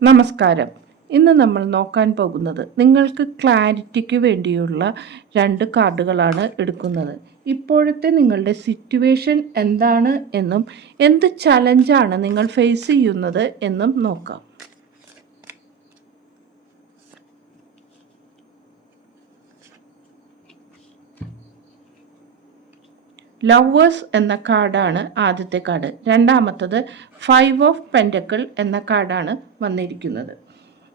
നമസ്കാരം. ഇന്ന് നമ്മൾ നോക്കാൻ പോകുന്നത് നിങ്ങൾക്ക് ക്ലാരിറ്റിക്ക് വേണ്ടിയുള്ള 2 കാർഡുകളാണ് എടുക്കുന്നത്. ഇപ്പോഴത്തെ നിങ്ങളുടെ സിറ്റുവേഷൻ എന്താണ് എന്നും എന്ത് ചലഞ്ചാണ് നിങ്ങൾ ഫേസ് ചെയ്യുന്നത് എന്നും നോക്കാം. ലവേഴ്സ് എന്ന കാർഡാണ് ആദ്യത്തെ കാർഡ്. രണ്ടാമത്തത് 5 ഓഫ് പെൻറ്റക്കിൾ എന്ന കാർഡാണ് വന്നിരിക്കുന്നത്.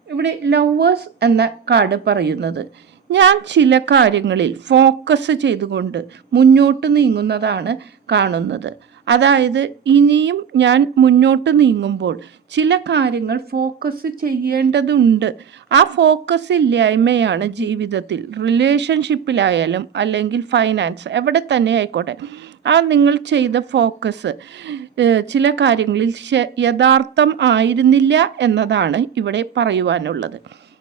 ഇവിടെ ലവേഴ്സ് എന്ന കാർഡ് പറയുന്നത് ഞാൻ ചില കാര്യങ്ങളിൽ ഫോക്കസ് ചെയ്തുകൊണ്ട് മുന്നോട്ട് നീങ്ങുന്നതാണ് കാണുന്നത്. അതായത് ഇനിയും ഞാൻ മുന്നോട്ട് നീങ്ങുമ്പോൾ ചില കാര്യങ്ങൾ ഫോക്കസ് ചെയ്യേണ്ടതുണ്ട്. ആ ഫോക്കസ് ഇല്ലായ്മയാണ് ജീവിതത്തിൽ, റിലേഷൻഷിപ്പിലായാലും അല്ലെങ്കിൽ ഫൈനാൻസ് എവിടെ തന്നെ ആയിക്കോട്ടെ, ആ നിങ്ങൾ ചെയ്ത ഫോക്കസ് ചില കാര്യങ്ങളിൽ യഥാർത്ഥം ആയിരുന്നില്ല എന്നതാണ് ഇവിടെ പറയുവാനുള്ളത്.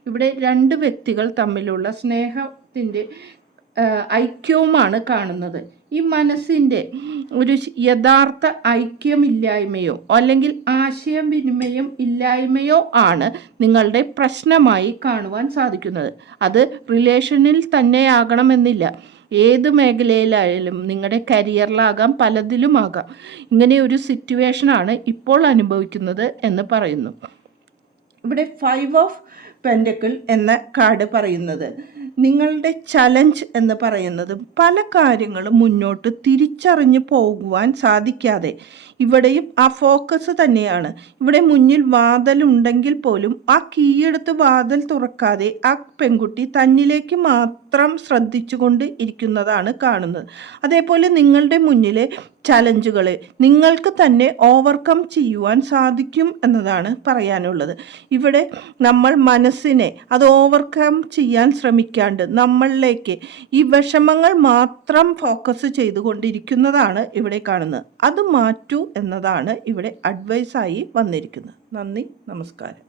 ഇവിടെ 2 വ്യക്തികൾ തമ്മിലുള്ള സ്നേഹത്തിൻ്റെ ഐക്യവുമാണ് കാണുന്നത്. ഈ മനസ്സിൻ്റെ ഒരു യഥാർത്ഥ ഐക്യമില്ലായ്മയോ അല്ലെങ്കിൽ ആശയവിനിമയം ഇല്ലായ്മയോ ആണ് നിങ്ങളുടെ പ്രശ്നമായി കാണുവാൻ സാധിക്കുന്നത്. അത് റിലേഷനിൽ തന്നെ ആകണമെന്നില്ല, ഏത് മേഖലയിലായാലും, നിങ്ങളുടെ കരിയറിലാകാം, പലതിലുമാകാം. ഇങ്ങനെ ഒരു സിറ്റുവേഷനാണ് ഇപ്പോൾ അനുഭവിക്കുന്നത് എന്ന് പറയുന്നു. ഇവിടെ 5 ഓഫ് പെൻറ്റക്കിൾ എന്ന കാർഡ് പറയുന്നത് നിങ്ങളുടെ ചലഞ്ച് എന്ന് പറയുന്നത് പല കാര്യങ്ങളും മുന്നോട്ട് തിരിച്ചറിഞ്ഞു പോകുവാൻ സാധിക്കാതെ ഇവിടെയും ആ ഫോക്കസ് തന്നെയാണ്. ഇവിടെ മുന്നിൽ വാതിലുണ്ടെങ്കിൽ പോലും ആ കീയെടുത്ത് വാതിൽ തുറക്കാതെ ആ പെൺകുട്ടി തന്നിലേക്ക് മാത്രം ശ്രദ്ധിച്ചുകൊണ്ട് ഇരിക്കുന്നതാണ് കാണുന്നത്. അതേപോലെ നിങ്ങളുടെ മുന്നിലെ ചലഞ്ചുകളെ നിങ്ങൾക്ക് തന്നെ ഓവർകം ചെയ്യുവാൻ സാധിക്കും എന്നതാണ് പറയാനുള്ളത്. ഇവിടെ നമ്മൾ മനസ്സിനെ അത് ഓവർകം ചെയ്യാൻ ശ്രമിക്കാണ്ട് നമ്മളിലേക്ക് ഈ വിഷമങ്ങൾ മാത്രം ഫോക്കസ് ചെയ്തുകൊണ്ടിരിക്കുന്നതാണ് ഇവിടെ കാണുന്നത്. അത് മാറ്റൂ എന്നതാണ് ഇവിടെ അഡ്വൈസായി വന്നിരിക്കുന്നത്. നന്ദി, നമസ്കാരം.